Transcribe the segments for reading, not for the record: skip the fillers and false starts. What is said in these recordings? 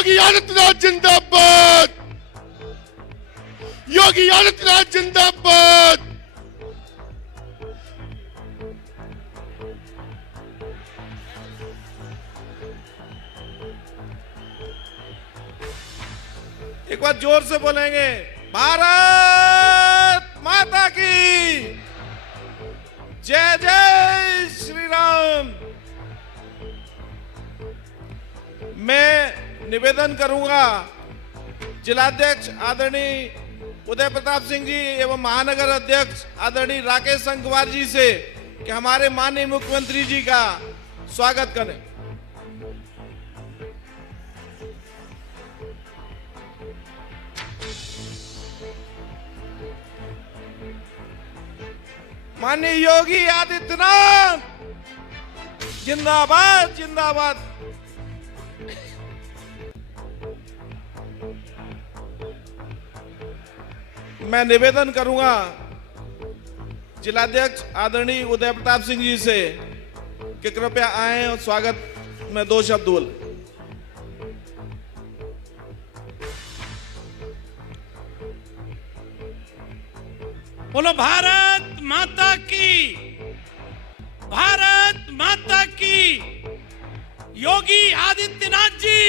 योगी आदित्यनाथ जिंदाबाद, योगी आदित्यनाथ जिंदाबाद। एक बार जोर से बोलेंगे, भारत माता की जय जय श्री राम। मैं निवेदन करूंगा जिलाध्यक्ष आदरणीय उदय प्रताप सिंह जी एवं महानगर अध्यक्ष आदरणीय राकेश संघवार जी से कि हमारे माननीय मुख्यमंत्री जी का स्वागत करें। माननीय योगी आदित्यनाथ जिंदाबाद जिंदाबाद। मैं निवेदन करूंगा जिलाध्यक्ष आदरणीय उदय प्रताप सिंह जी से कि कृपया आए और स्वागत में 2 शब्द बोले। बोलो भारत माता की, भारत माता की। योगी आदित्यनाथ जी,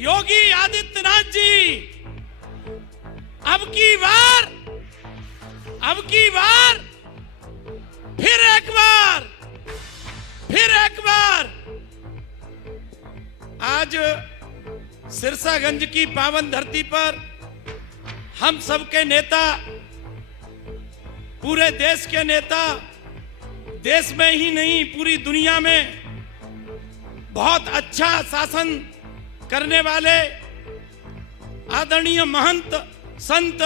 योगी आदित्यनाथ जी, अब की बार फिर एक बार आज सिरसागंज की पावन धरती पर हम सबके नेता, पूरे देश के नेता, देश में ही नहीं पूरी दुनिया में बहुत अच्छा शासन करने वाले आदरणीय महंत संत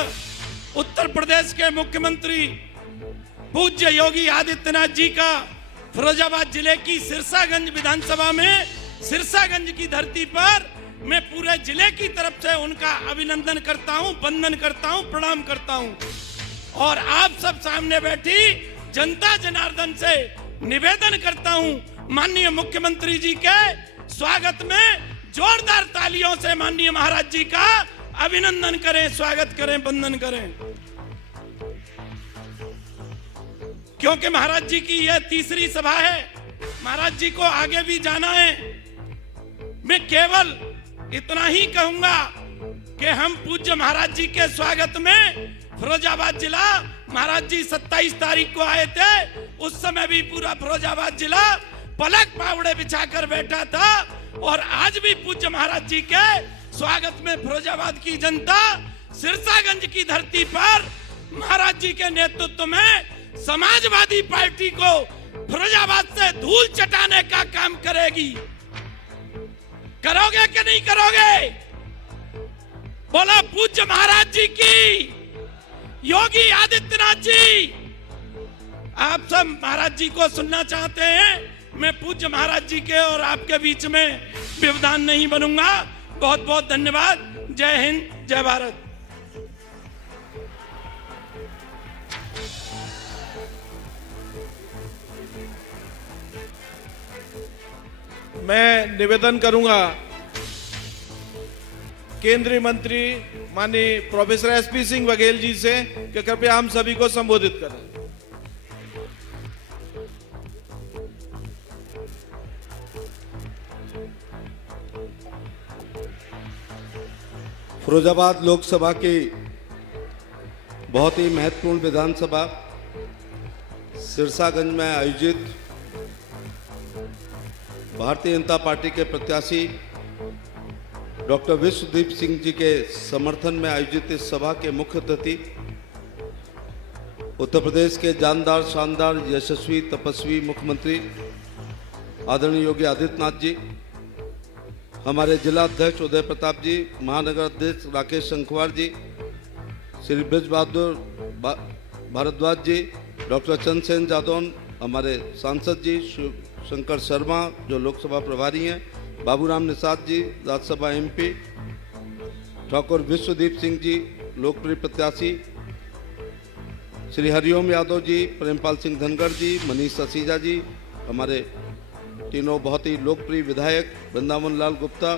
उत्तर प्रदेश के मुख्यमंत्री पूज्य योगी आदित्यनाथ जी का फिरोजाबाद जिले की सिरसागंज विधानसभा में, सिरसागंज की धरती पर मैं पूरे जिले की तरफ से उनका अभिनंदन करता हूं, वंदन करता हूं, प्रणाम करता हूं। और आप सब सामने बैठी जनता जनार्दन से निवेदन करता हूं, माननीय मुख्यमंत्री जी के स्वागत में जोरदार तालियों से माननीय महाराज जी का अभिनंदन करें, स्वागत करें, वंदन करें। क्योंकि महाराज जी की यह तीसरी सभा है, महाराज जी को आगे भी जाना है। मैं केवल इतना ही कहूंगा कि हम पूज्य महाराज जी के स्वागत में फिरोजाबाद जिला, महाराज जी 27 तारीख को आए थे, उस समय भी पूरा फिरोजाबाद जिला पलक पावड़े बिछाकर बैठा था। और आज भी पूज्य महाराज जी के स्वागत में फिरोजाबाद की जनता सिरसागंज की धरती पर महाराज जी के नेतृत्व में समाजवादी पार्टी को फिरोजाबाद से धूल चटाने का काम करेगी। करोगे कि नहीं करोगे? बोलो पूज्य महाराज जी की, योगी आदित्यनाथ जी। आप सब महाराज जी को सुनना चाहते हैं, मैं पूज्य महाराज जी के और आपके बीच में व्यवधान नहीं बनूंगा। बहुत बहुत धन्यवाद। जय हिंद, जय भारत। मैं निवेदन करूंगा केंद्रीय मंत्री माननीय प्रोफेसर एसपी सिंह बघेल जी से कि कृपया हम सभी को संबोधित करें। फिरोजाबाद लोकसभा की बहुत ही महत्वपूर्ण विधानसभा सिरसागंज में आयोजित भारतीय जनता पार्टी के प्रत्याशी डॉक्टर विश्वदीप सिंह जी के समर्थन में आयोजित इस सभा के मुख्य अतिथि उत्तर प्रदेश के जानदार, शानदार, यशस्वी, तपस्वी मुख्यमंत्री आदरणीय योगी आदित्यनाथ जी, हमारे जिला अध्यक्ष उदय प्रताप जी, महानगर अध्यक्ष राकेश संघवार जी, श्री ब्रज बहादुर भारद्वाज जी, डॉक्टर चंद्रसेन जादौन, हमारे सांसद जी शंकर शर्मा जो लोकसभा प्रभारी हैं, बाबूराम निषाद जी राज्यसभा एमपी, ठाकुर विश्वदीप सिंह जी लोकप्रिय प्रत्याशी, श्री हरिओम यादव जी, प्रेमपाल सिंह धनगर जी, मनीष असीजा जी, हमारे तीनों बहुत ही लोकप्रिय विधायक, वृंदावन लाल गुप्ता,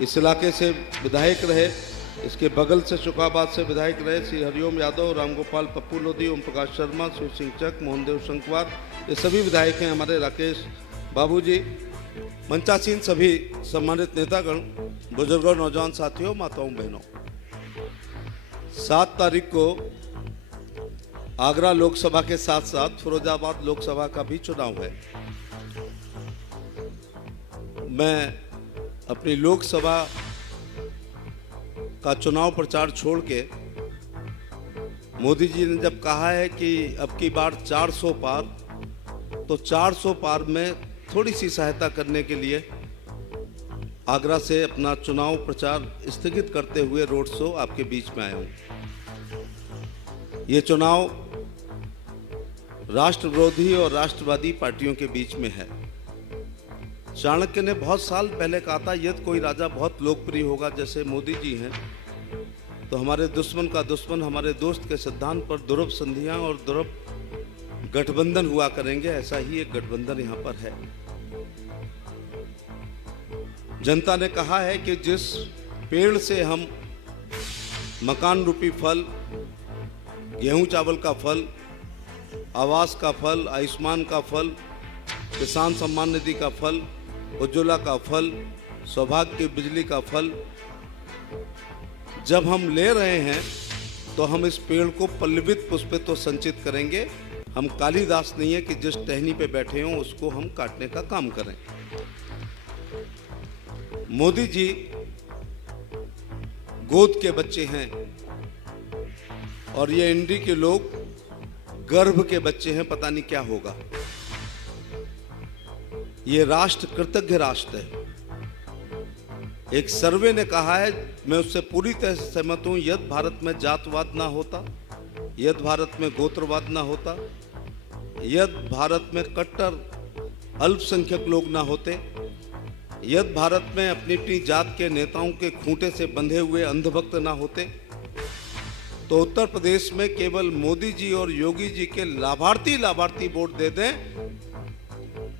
इस इलाके से विधायक रहे, इसके बगल से शुकाबाद से विधायक रहे श्री हरिओम यादव, रामगोपाल पप्पू लोधी, ओम प्रकाश शर्मा, शिव सिंह चक, मोहनदेव शंकवार, ये सभी विधायक हैं हमारे, राकेश बाबूजी, मंचासीन सभी सम्मानित नेतागण, बुजुर्गों, नौजवान साथियों, माताओं बहनों। 7 तारीख को आगरा लोकसभा के साथ साथ फिरोजाबाद लोकसभा का भी चुनाव है। मैं अपनी लोकसभा का चुनाव प्रचार छोड़ के, मोदी जी ने जब कहा है कि अब की बार 400 पार, तो 400 पार में थोड़ी सी सहायता करने के लिए आगरा से अपना चुनाव प्रचार स्थगित करते हुए रोड शो आपके बीच में आया हूं। ये चुनाव राष्ट्र विरोधी और राष्ट्रवादी पार्टियों के बीच में है। चाणक्य ने बहुत साल पहले कहा था, यदि कोई राजा बहुत लोकप्रिय होगा जैसे मोदी जी हैं, तो हमारे दुश्मन का दुश्मन हमारे दोस्त के सिद्धांत पर दुर्लभ संधियां और दुर्लभ गठबंधन हुआ करेंगे। ऐसा ही एक गठबंधन यहां पर है। जनता ने कहा है कि जिस पेड़ से हम मकान रूपी फल, गेहूं चावल का फल, आवास का फल, आयुष्मान का फल, किसान सम्मान निधि का फल, उज्ज्वला का फल, सौभाग्य की बिजली का फल जब हम ले रहे हैं, तो हम इस पेड़ को पल्लवित पुष्पित तो संचित करेंगे। हम कालिदास नहीं है कि जिस टहनी पे बैठे हों उसको हम काटने का काम करें। मोदी जी गोद के बच्चे हैं और ये इंडी के लोग गर्भ के बच्चे हैं। पता नहीं क्या होगा। ये राष्ट्र कृतज्ञ राष्ट्र है। एक सर्वे ने कहा है, मैं उससे पूरी तरह से सहमत हूं, यदि भारत में जातवाद ना होता, यदि भारत में गोत्रवाद ना होता, यदि भारत में कट्टर अल्पसंख्यक लोग ना होते, यदि भारत में अपनी अपनी जात के नेताओं के खूंटे से बंधे हुए अंधभक्त ना होते, तो उत्तर प्रदेश में केवल मोदी जी और योगी जी के लाभार्थी वोट दे दें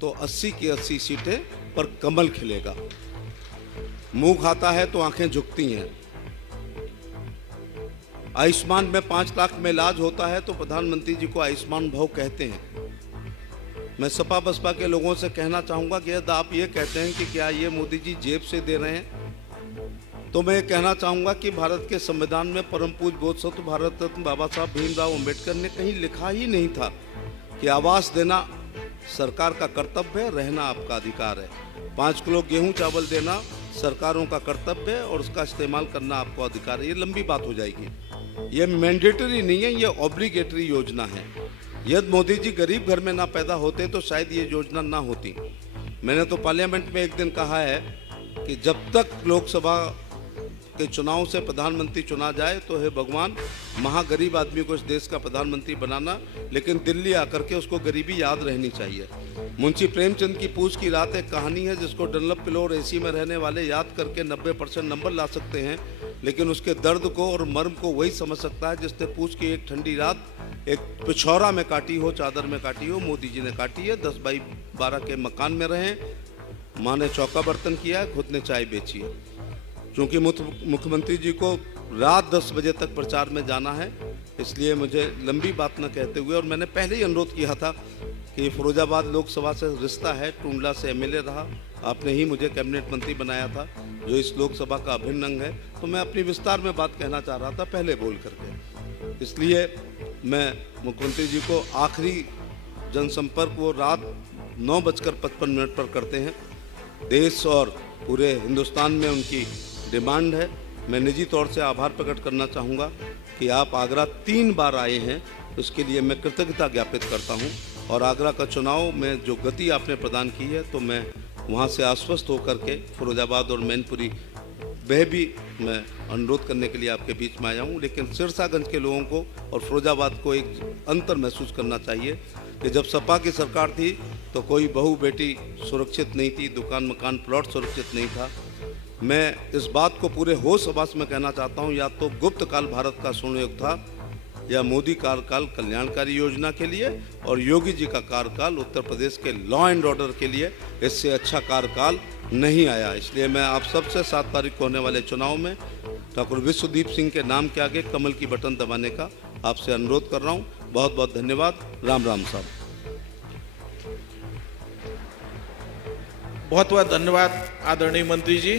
तो 80 की 80 सीटें पर कमल खिलेगा। मुंह खाता है तो आंखें झुकती हैं। आयुष्मान में 5 लाख में इलाज होता है तो प्रधानमंत्री जी को आयुष्मान भव कहते हैं। मैं सपा बसपा के लोगों से कहना चाहूंगा कि यदि आप ये कहते हैं कि क्या ये मोदी जी जेब से दे रहे हैं, तो मैं ये कहना चाहूंगा कि भारत के संविधान में परम पूज्य बोधसत्व भारत रत्न बाबा साहब भीमराव अंबेडकर ने कहीं लिखा ही नहीं था कि आवास देना सरकार का कर्तव्य है, रहना आपका अधिकार है। 5 किलो गेहूं चावल देना सरकारों का कर्तव्य है और उसका इस्तेमाल करना आपको अधिकार है। ये लंबी बात हो जाएगी। ये मैंडेटरी नहीं है, ये ऑब्लिगेटरी योजना है। यदि मोदी जी गरीब घर में ना पैदा होते तो शायद ये योजना ना होती। मैंने तो पार्लियामेंट में एक दिन कहा है कि जब तक लोकसभा के चुनाव से प्रधानमंत्री चुना जाए तो हे भगवान, महागरीब आदमी को इस देश का प्रधानमंत्री बनाना, लेकिन दिल्ली आकर के उसको गरीबी याद रहनी चाहिए। मुंशी प्रेमचंद की पूछ की रात एक कहानी है जिसको डनलप पिलो और एसी में रहने वाले याद करके 90% नंबर ला सकते हैं, लेकिन उसके दर्द को और मर्म को वही समझ सकता है जिसने पूछ की एक ठंडी रात एक पिछौरा में काटी हो, चादर में काटी हो। मोदी जी ने काटी है। 10 बाई 12 के मकान में रहे, माँ ने चौका बर्तन किया है, खुद ने चाय बेची है। क्योंकि मुख्यमंत्री जी को रात 10 बजे तक प्रचार में जाना है, इसलिए मुझे लंबी बात न कहते हुए, और मैंने पहले ही अनुरोध किया था कि फिरोजाबाद लोकसभा से रिश्ता है, टूंडला से एमएलए रहा, आपने ही मुझे कैबिनेट मंत्री बनाया था जो इस लोकसभा का अभिन्न अंग है, तो मैं अपनी विस्तार में बात कहना चाह रहा था पहले बोल करके। इसलिए मैं मुख्यमंत्री जी को आखिरी जनसंपर्क वो रात 9:55 पर करते हैं। देश और पूरे हिंदुस्तान में उनकी डिमांड है। मैं निजी तौर से आभार प्रकट करना चाहूँगा कि आप आगरा 3 बार आए हैं, उसके लिए मैं कृतज्ञता ज्ञापित करता हूँ। और आगरा का चुनाव में जो गति आपने प्रदान की है, तो मैं वहाँ से आश्वस्त होकर के फिरोजाबाद और मैनपुरी वह भी मैं अनुरोध करने के लिए आपके बीच में आया हूँ। लेकिन सिरसागंज के लोगों को और फिरोजाबाद को एक अंतर महसूस करना चाहिए कि जब सपा की सरकार थी तो कोई बहू बेटी सुरक्षित नहीं थी, दुकान मकान प्लॉट सुरक्षित नहीं था। मैं इस बात को पूरे होश आवास में कहना चाहता हूँ, या तो गुप्त काल भारत का स्वर्ण युग था या मोदी कार्यकाल कल्याणकारी योजना के लिए और योगी जी का कार्यकाल उत्तर प्रदेश के लॉ एंड ऑर्डर के लिए इससे अच्छा कार्यकाल नहीं आया। इसलिए मैं आप सबसे 7 तारीख को होने वाले चुनाव में ठाकुर विश्वदीप सिंह के नाम के आगे कमल की बटन दबाने का आपसे अनुरोध कर रहा हूँ। बहुत बहुत धन्यवाद। राम राम साहब। बहुत बहुत धन्यवाद आदरणीय मंत्री जी।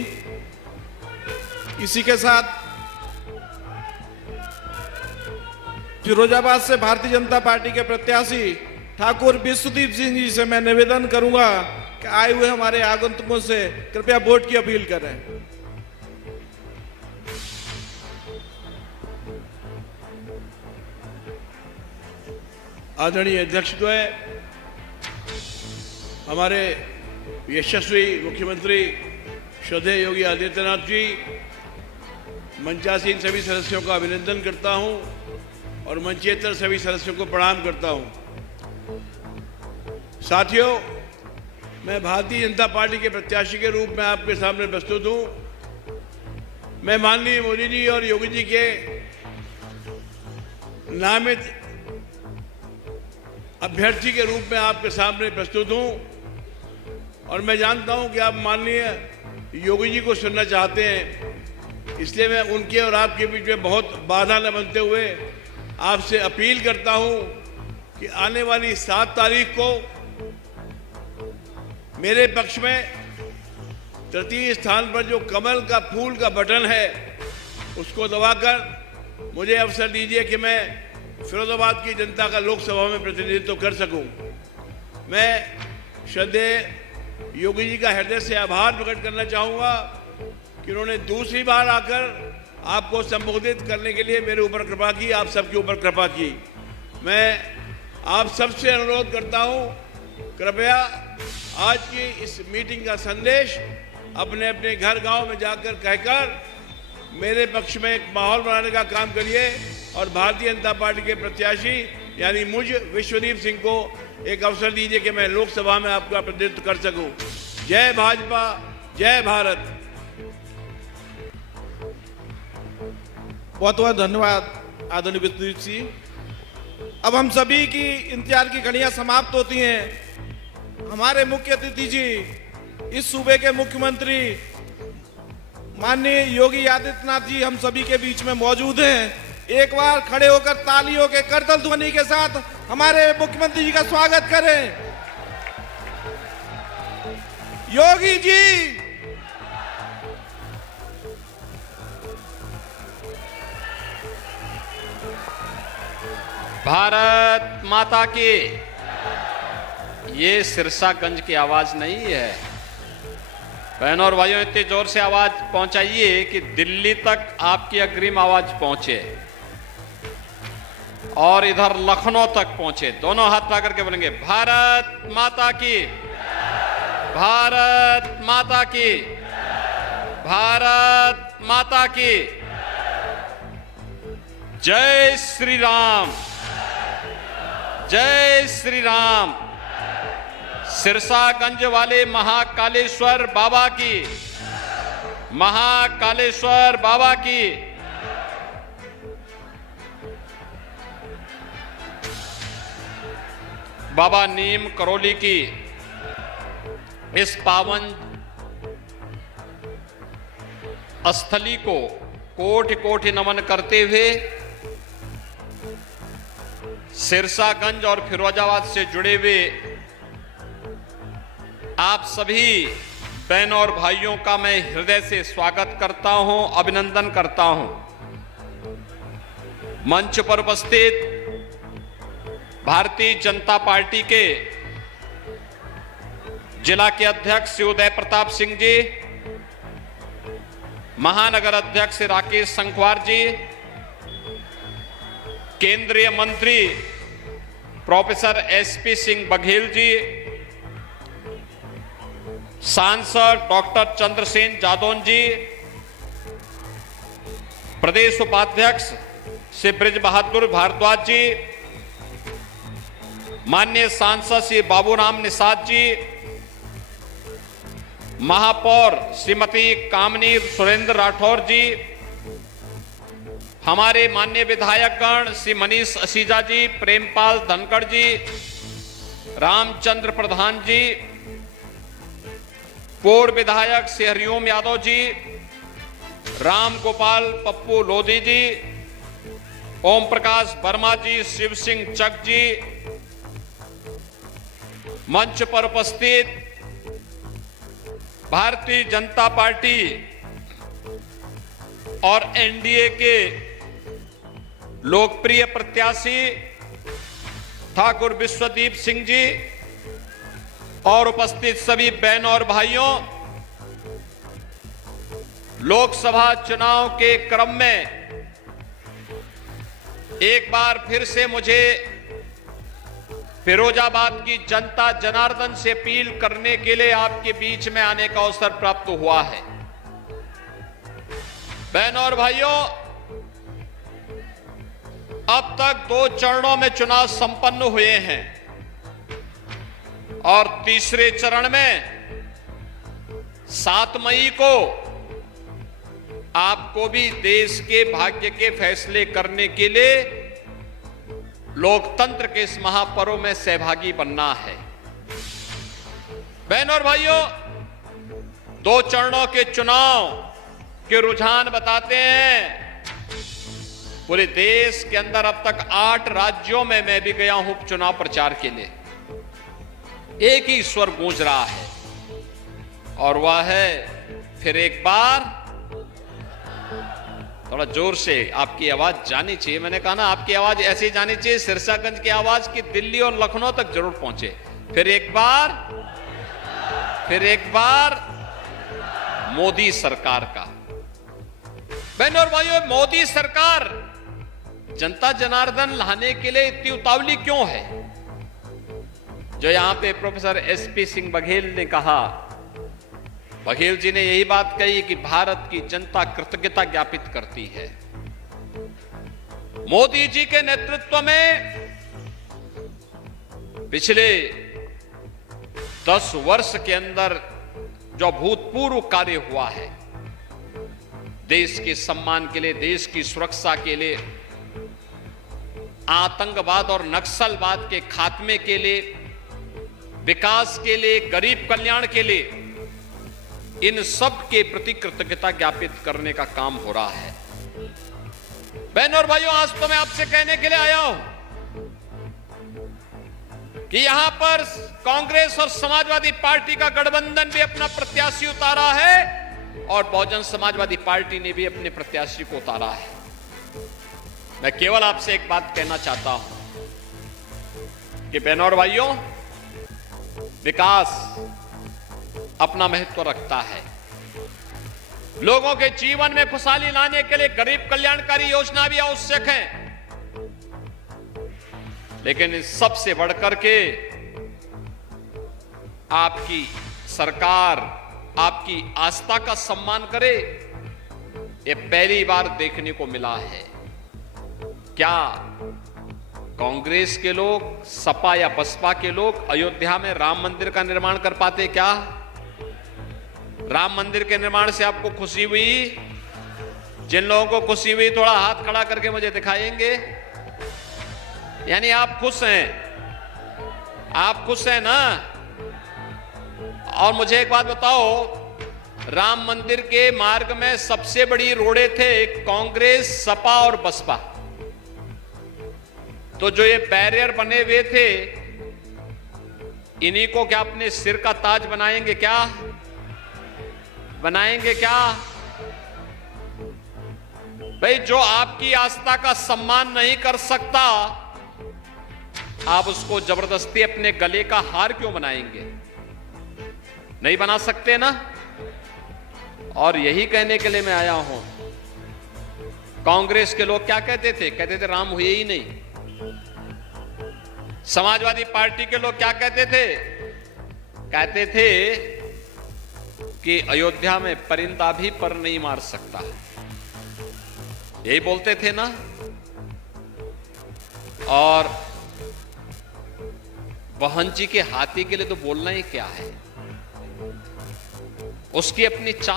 इसी के साथ फिरोजाबाद से भारतीय जनता पार्टी के प्रत्याशी ठाकुर विश्वदीप सिंह जी से मैं निवेदन करूंगा कि आए हुए हमारे आगंतुकों से कृपया वोट की अपील करें। आदरणीय अध्यक्षद्वय, हमारे यशस्वी मुख्यमंत्री श्रद्धेय योगी आदित्यनाथ जी, मंचासीन सभी सदस्यों का अभिनंदन करता हूं और मंचेतर सभी सदस्यों को प्रणाम करता हूं। साथियों, मैं भारतीय जनता पार्टी के प्रत्याशी के रूप में आपके सामने प्रस्तुत हूं। मैं माननीय मोदी जी और योगी जी के नामित अभ्यर्थी के रूप में आपके सामने प्रस्तुत हूं और मैं जानता हूं कि आप माननीय योगी जी को सुनना चाहते हैं। इसलिए मैं उनके और आपके बीच में बहुत बाधा न बनते हुए आपसे अपील करता हूं कि आने वाली 7 तारीख को मेरे पक्ष में तृतीय स्थान पर जो कमल का फूल का बटन है उसको दबाकर मुझे अवसर दीजिए कि मैं फिरोजाबाद की जनता का लोकसभा में प्रतिनिधित्व कर सकूं। मैं श्रद्धेय योगी जी का हृदय से आभार प्रकट करना चाहूँगा कि उन्होंने दूसरी बार आकर आपको संबोधित करने के लिए मेरे ऊपर कृपा की, आप सबके ऊपर कृपा की। मैं आप सबसे अनुरोध करता हूं, कृपया आज की इस मीटिंग का संदेश अपने अपने घर गांव में जाकर कहकर मेरे पक्ष में एक माहौल बनाने का काम करिए और भारतीय जनता पार्टी के प्रत्याशी यानी मुझ विश्वदीप सिंह को एक अवसर दीजिए कि मैं लोकसभा में आपका प्रतिनिधित्व कर सकूं। जय भाजपा, जय भारत। बहुत बहुत धन्यवाद आदरणीय विश्वदीप जी। अब हम सभी की इंतजार की घड़ियां समाप्त होती हैं। हमारे मुख्य अतिथि जी इस सूबे के मुख्यमंत्री माननीय योगी आदित्यनाथ जी हम सभी के बीच में मौजूद हैं। एक बार खड़े होकर तालियों के करतल ध्वनि के साथ हमारे मुख्यमंत्री जी का स्वागत करें। योगी जी, भारत माता की। ये सिरसागंज की आवाज नहीं है। बहनों और भाइयों, इतने जोर से आवाज पहुंचाइए कि दिल्ली तक आपकी अग्रिम आवाज पहुंचे और इधर लखनऊ तक पहुंचे। दोनों हाथ पकड़ के बोलेंगे भारत माता की, भारत माता की, भारत माता की। जय श्री राम, जय श्री राम। सिरसागंज वाले महाकालेश्वर बाबा की, महाकालेश्वर बाबा की। बाबा नीम करौली की इस पावन स्थली को कोटि कोटि नमन करते हुए सिरसागंज और फिरोजाबाद से जुड़े हुए आप सभी बहनों और भाइयों का मैं हृदय से स्वागत करता हूं, अभिनंदन करता हूं। मंच पर उपस्थित भारतीय जनता पार्टी के जिला के अध्यक्ष श्री उदय प्रताप सिंह जी, महानगर अध्यक्ष राकेश संखवार जी, केंद्रीय मंत्री प्रोफेसर एसपी सिंह बघेल जी, सांसद डॉक्टर चंद्रसेन जादौन जी, प्रदेश उपाध्यक्ष श्री ब्रिज बहादुर भारद्वाज जी, माननीय सांसद श्री बाबूराम निषाद जी, महापौर श्रीमती कामनी सुरेंद्र राठौर जी, हमारे माननीय विधायकगण श्री मनीष असीजा जी, प्रेमपाल धनखड़ जी, रामचंद्र प्रधान जी, पूर्व विधायक श्री हरिओम यादव जी, राम गोपाल पप्पू लोधी जी, ओम प्रकाश वर्मा जी, शिव सिंह चक जी, मंच पर उपस्थित भारतीय जनता पार्टी और एनडीए के लोकप्रिय प्रत्याशी ठाकुर विश्वदीप सिंह जी और उपस्थित सभी बहनों और भाइयों, लोकसभा चुनाव के क्रम में एक बार फिर से मुझे फिरोजाबाद की जनता जनार्दन से अपील करने के लिए आपके बीच में आने का अवसर प्राप्त हुआ है। बहनों और भाइयों, अब तक 2 चरणों में चुनाव संपन्न हुए हैं और तीसरे चरण में 7 मई को आपको भी देश के भाग्य के फैसले करने के लिए लोकतंत्र के इस महापर्व में सहभागी बनना है। बहनों और भाइयों, 2 चरणों के चुनाव के रुझान बताते हैं पूरे देश के अंदर अब तक 8 राज्यों में मैं भी गया हूं चुनाव प्रचार के लिए। एक ही स्वर गूंज रहा है और वह है फिर एक बार। थोड़ा जोर से आपकी आवाज जानी चाहिए। मैंने कहा ना, आपकी आवाज ऐसी जानी चाहिए सिरसागंज की आवाज की दिल्ली और लखनऊ तक जरूर पहुंचे। फिर एक बार मोदी सरकार का। बहनों और भाइयों, मोदी सरकार जनता जनार्दन लाने के लिए इतनी उतावली क्यों है? जो यहां पे प्रोफेसर एसपी सिंह बघेल ने कहा, बघेल जी ने यही बात कही कि भारत की जनता कृतज्ञता ज्ञापित करती है। मोदी जी के नेतृत्व में पिछले 10 वर्ष के अंदर जो भूतपूर्व कार्य हुआ है, देश के सम्मान के लिए, देश की सुरक्षा के लिए, आतंकवाद और नक्सलवाद के खात्मे के लिए, विकास के लिए, गरीब कल्याण के लिए, इन सब के प्रति कृतज्ञता ज्ञापित करने का काम हो रहा है। बहनों और भाइयों, आज तो मैं आपसे कहने के लिए आया हूं कि यहां पर कांग्रेस और समाजवादी पार्टी का गठबंधन भी अपना प्रत्याशी उतारा है और बहुजन समाजवादी पार्टी ने भी अपने प्रत्याशी को उतारा है। मैं केवल आपसे एक बात कहना चाहता हूं कि बहनों और भाइयों, विकास अपना महत्व रखता है। लोगों के जीवन में खुशहाली लाने के लिए गरीब कल्याणकारी योजना भी आवश्यक है, लेकिन इस सबसे बढ़कर के आपकी सरकार आपकी आस्था का सम्मान करे, ये पहली बार देखने को मिला है। क्या कांग्रेस के लोग, सपा या बसपा के लोग अयोध्या में राम मंदिर का निर्माण कर पाते? क्या राम मंदिर के निर्माण से आपको खुशी हुई? जिन लोगों को खुशी हुई थोड़ा हाथ खड़ा करके मुझे दिखाएंगे। यानी आप खुश हैं, आप खुश हैं ना? और मुझे एक बात बताओ, राम मंदिर के मार्ग में सबसे बड़ी रोड़े थे कांग्रेस, सपा और बसपा। तो जो ये बैरियर बने हुए थे, इन्हीं को क्या अपने सिर का ताज बनाएंगे? क्या बनाएंगे? क्या भाई, जो आपकी आस्था का सम्मान नहीं कर सकता, आप उसको जबरदस्ती अपने गले का हार क्यों बनाएंगे? नहीं बना सकते ना? और यही कहने के लिए मैं आया हूं। कांग्रेस के लोग क्या कहते थे? कहते थे राम हुए ही नहीं। समाजवादी पार्टी के लोग क्या कहते थे? कहते थे कि अयोध्या में परिंदा भी पर नहीं मार सकता। यही बोलते थे ना? और बहन जी के हाथी के लिए तो बोलना ही क्या है, उसकी अपनी चाल